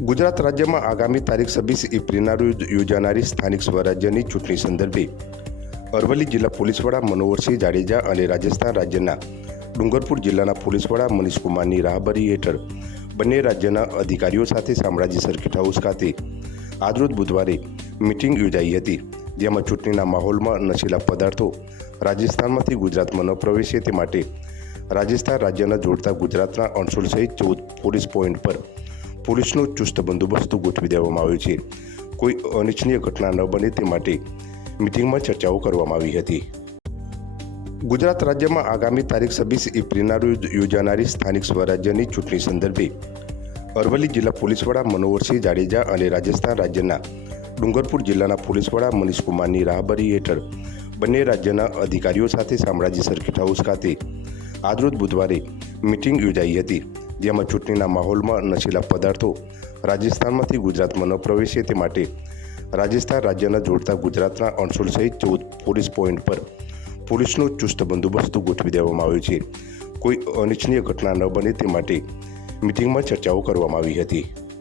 ગુજરાત રાજ્યમાં આગામી તારીખ 26 એપ્રિલના રોજ યોજાનારી સ્થાનિક સ્વરાજ્યની ચૂંટણી સંદર્ભે અરવલ્લી જિલ્લા પોલીસ વડા મનોહરસિંહ જાડેજા અને રાજસ્થાન રાજ્યના ડુંગરપુર જિલ્લાના પોલીસ વડા મનીષકુમારની રાહબરી હેઠળ બંને રાજ્યના અધિકારીઓ સાથે શામળાજી સર્કિટ હાઉસ ખાતે આજરોજ બુધવારે મિટિંગ યોજાઈ હતી, જેમાં ચૂંટણીના માહોલમાં નશીલા પદાર્થો રાજસ્થાનમાંથી ગુજરાતમાં ન પ્રવેશે તે માટે રાજસ્થાન રાજ્યના જોડતા ગુજરાતના અણસોલ સહિત 14 પોલીસ પોઈન્ટ પર પોલીસનો ચુસ્ત બંદોબસ્ત ગોઠવી દેવામાં આવ્યો છે. કોઈ અનિચ્છનીય ઘટના ન બને તે માટે મિટિંગમાં ચર્ચાઓ કરવામાં આવી હતી. ગુજરાત રાજ્યમાં આગામી તારીખ 26 એપ્રિલના રોજ યોજાનારી સ્થાનિક સ્વરાજ્યની ચૂંટણી સંદર્ભે અરવલ્લી જિલ્લા પોલીસ વડા મનોહરસિંહ જાડેજા અને રાજસ્થાન રાજ્યના ડુંગરપુર જિલ્લાના પોલીસ વડા મનીષકુમારની રાહબરી હેઠળ બંને રાજ્યના અધિકારીઓ સાથે શામળાજી સર્કિટ હાઉસ ખાતે આજરોજ બુધવારે મિટિંગ યોજાઈ હતી, જેમાં ચૂંટણીના માહોલમાં નશીલા પદાર્થો રાજસ્થાનમાંથી ગુજરાતમાં ન પ્રવેશે તે માટે રાજસ્થાન રાજ્યના જોડતા ગુજરાતના અણસોલ સહિત 14 પોલીસ પોઈન્ટ પર પોલીસનો ચુસ્ત બંદોબસ્ત ગોઠવી દેવામાં આવ્યો છે. કોઈ અનિચ્છનીય ઘટના ન બને તે માટે મિટિંગમાં ચર્ચાઓ કરવામાં આવી હતી.